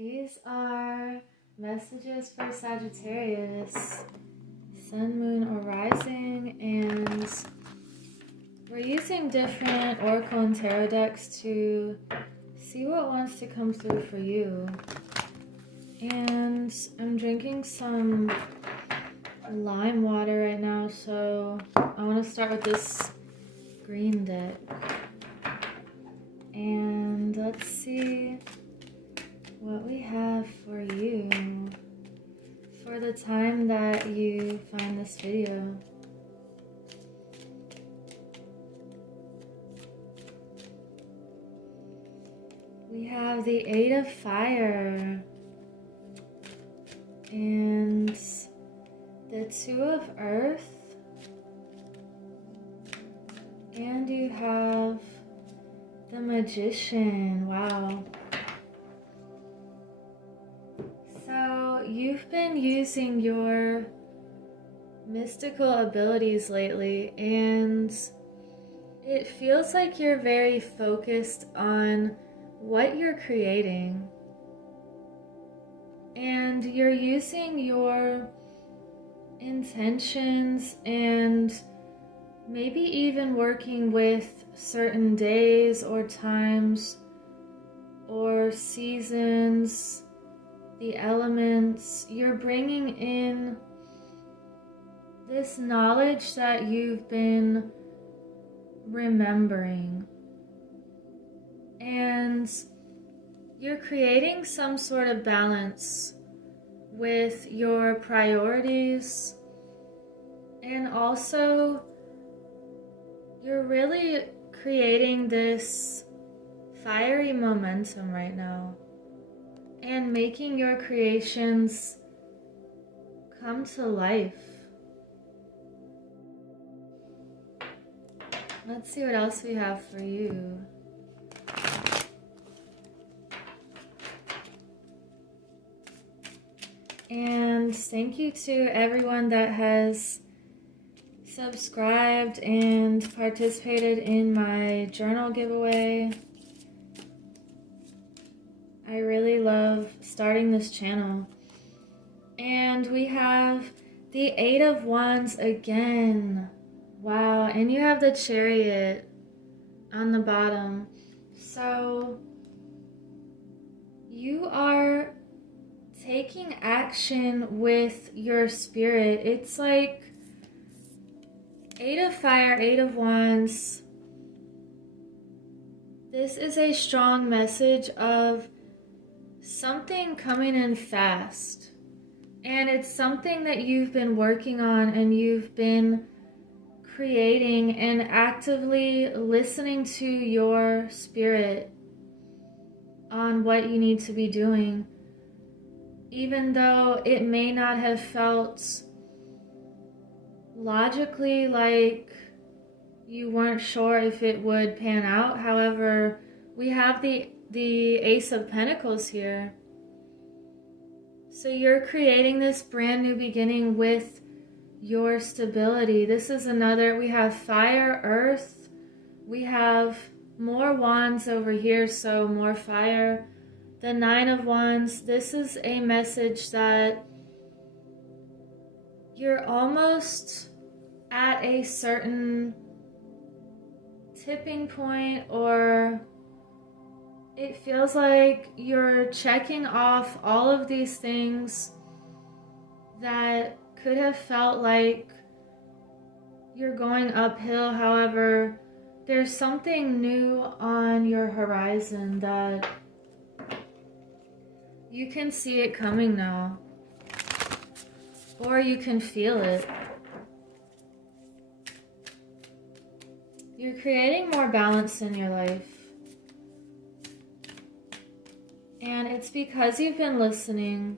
These are messages for Sagittarius, Sun, Moon, or Rising, and we're using different Oracle and Tarot decks to see what wants to come through for you. And I'm drinking some lime water right now, so I want to start with this green deck. And let's see what we have for you for the time that you find this video. We have the Eight of Fire and the Two of Earth, and you have the Magician. Wow. So you've been using your mystical abilities lately, and it feels like you're very focused on what you're creating, and you're using your intentions and maybe even working with certain days or times or seasons, the elements. You're bringing in this knowledge that you've been remembering, and you're creating some sort of balance with your priorities, and also you're really creating this fiery momentum right now and making your creations come to life. Let's see what else we have for you. And thank you to everyone that has subscribed and participated in my journal giveaway. I really love starting this channel. And we have the Eight of Wands again. Wow, and you have the Chariot on the bottom. So you are taking action with your spirit. It's like Eight of Fire, Eight of Wands. This is a strong message of something coming in fast. And it's something that you've been working on and you've been creating and actively listening to your spirit on what you need to be doing. Even though it may not have felt logically like you weren't sure if it would pan out. However, we have the Ace of Pentacles here. So you're creating this brand new beginning with your stability. This is another, we have fire, earth, we have more wands over here, so more fire. The Nine of Wands, this is a message that you're almost at a certain tipping point, or it feels like you're checking off all of these things that could have felt like you're going uphill. However, there's something new on your horizon that you can see it coming now, or you can feel it. You're creating more balance in your life. And it's because you've been listening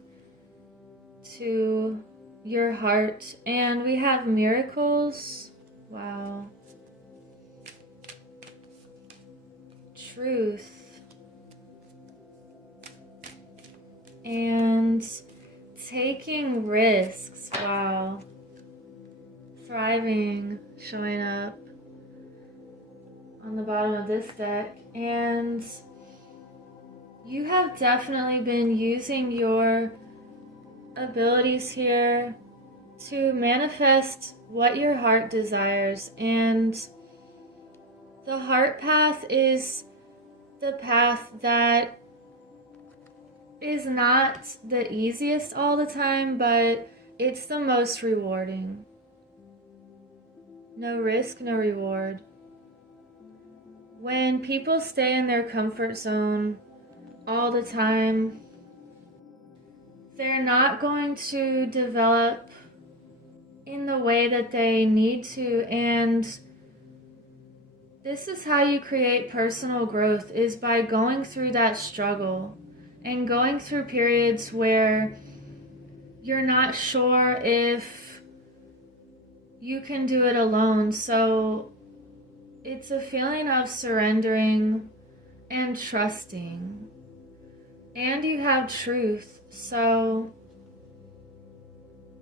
to your heart. And we have miracles. Wow. Truth. And taking risks. Wow. Thriving, showing up on the bottom of this deck. And You have definitely been using your abilities here to manifest what your heart desires, and the heart path is the path that is not the easiest all the time, but it's the most rewarding. No risk, no reward. When people stay in their comfort zone all the time, they're not going to develop in the way that they need to, and this is how you create personal growth, is by going through that struggle and going through periods where you're not sure if you can do it alone. So it's a feeling of surrendering and trusting. And you have truth. So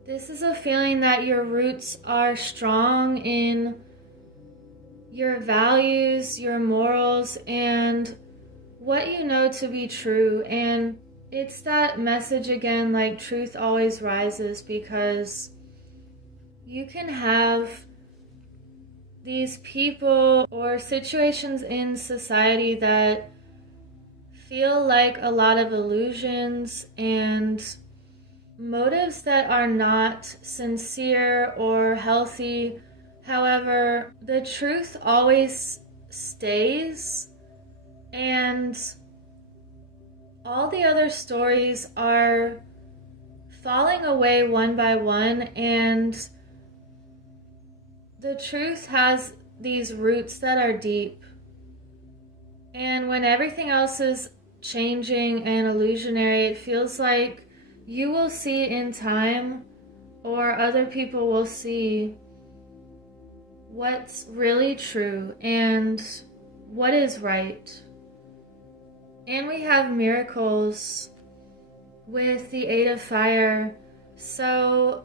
this is a feeling that your roots are strong in your values, your morals, and what you know to be true. And it's that message again, like truth always rises, because you can have these people or situations in society that feel like a lot of illusions and motives that are not sincere or healthy. However, the truth always stays, and all the other stories are falling away one by one, and the truth has these roots that are deep. And when everything else is changing and illusionary, it feels like you will see in time, or other people will see, what's really true and what is right. And we have miracles with the 8 of Fire. So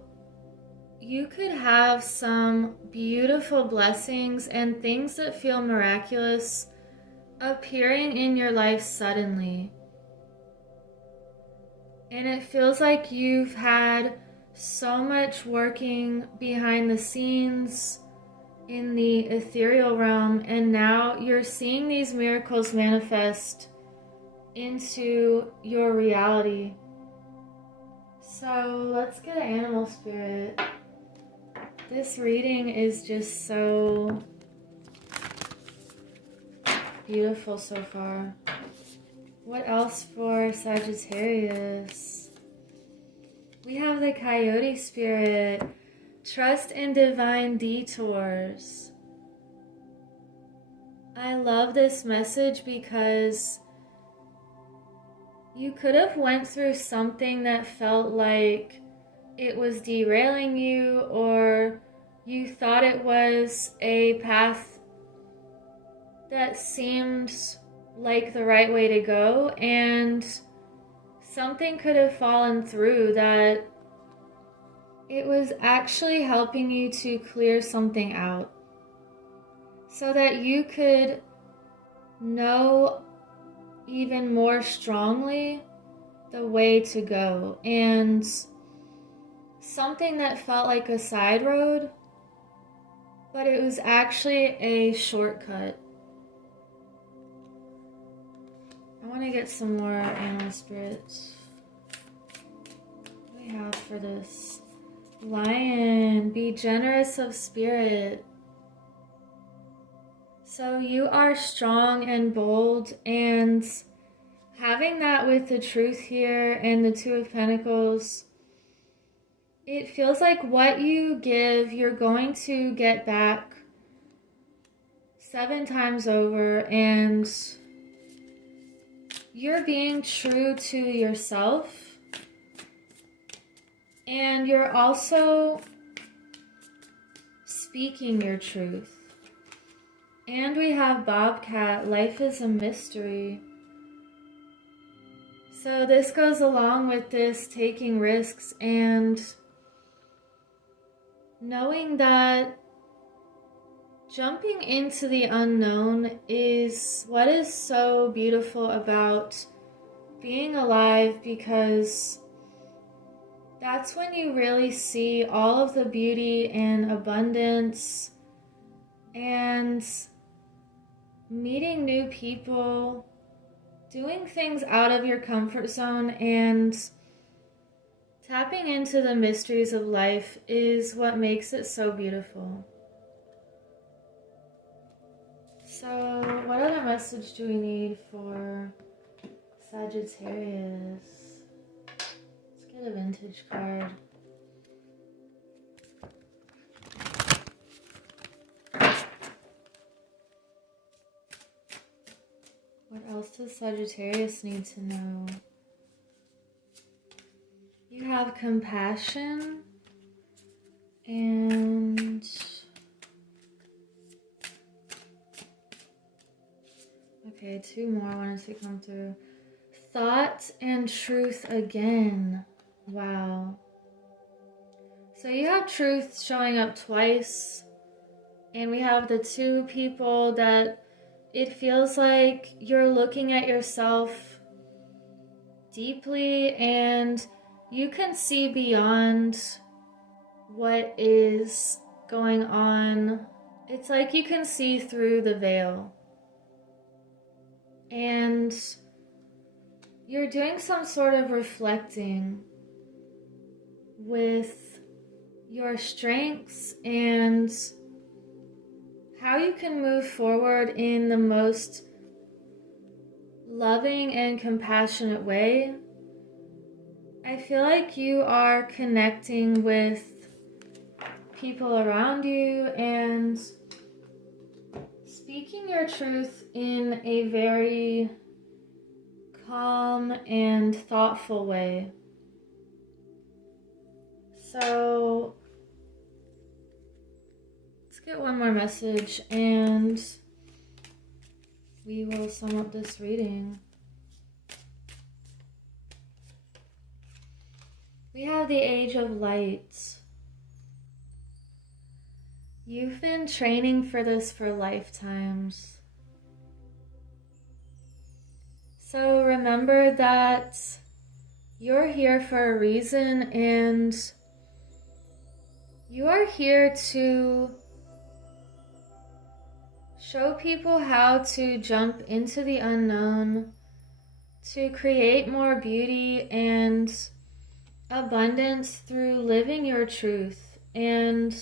you could have some beautiful blessings and things that feel miraculous appearing in your life suddenly. And it feels like you've had so much working behind the scenes in the ethereal realm, and now you're seeing these miracles manifest into your reality. So let's get an animal spirit. This reading is just so beautiful so far. What else for Sagittarius? We have the Coyote spirit. Trust in divine detours. I love this message because you could have went through something that felt like it was derailing you, or you thought it was a path that seemed like the right way to go, and something could have fallen through that it was actually helping you to clear something out so that you could know even more strongly the way to go. And something that felt like a side road, but it was actually a shortcut. I want to get some more animal spirits. What do we have for this? Lion, be generous of spirit. So you are strong and bold, and having that with the truth here and the 2 of Pentacles, it feels like what you give, you're going to get back 7 times over, and you're being true to yourself. And you're also speaking your truth. And we have Bobcat, life is a mystery. So this goes along with this taking risks and knowing that jumping into the unknown is what is so beautiful about being alive, because that's when you really see all of the beauty and abundance and meeting new people, doing things out of your comfort zone, and tapping into the mysteries of life is what makes it so beautiful. So, what other message do we need for Sagittarius? Let's get a vintage card. What else does Sagittarius need to know? You have compassion and okay, two more I wanted to come through. Thought and truth again. Wow. So you have truth showing up twice, and we have the two people that it feels like you're looking at yourself deeply and you can see beyond what is going on. It's like you can see through the veil. And you're doing some sort of reflecting with your strengths and how you can move forward in the most loving and compassionate way. I feel like you are connecting with people around you and speaking your truth in a very calm and thoughtful way. So let's get one more message and we will sum up this reading. We have the Age of Light. You've been training for this for lifetimes. So remember that you're here for a reason, and you are here to show people how to jump into the unknown, to create more beauty and abundance through living your truth. And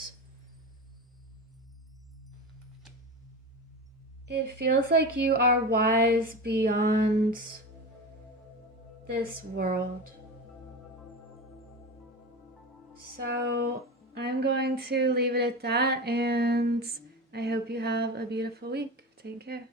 it feels like you are wise beyond this world. So I'm going to leave it at that, and I hope you have a beautiful week. Take care.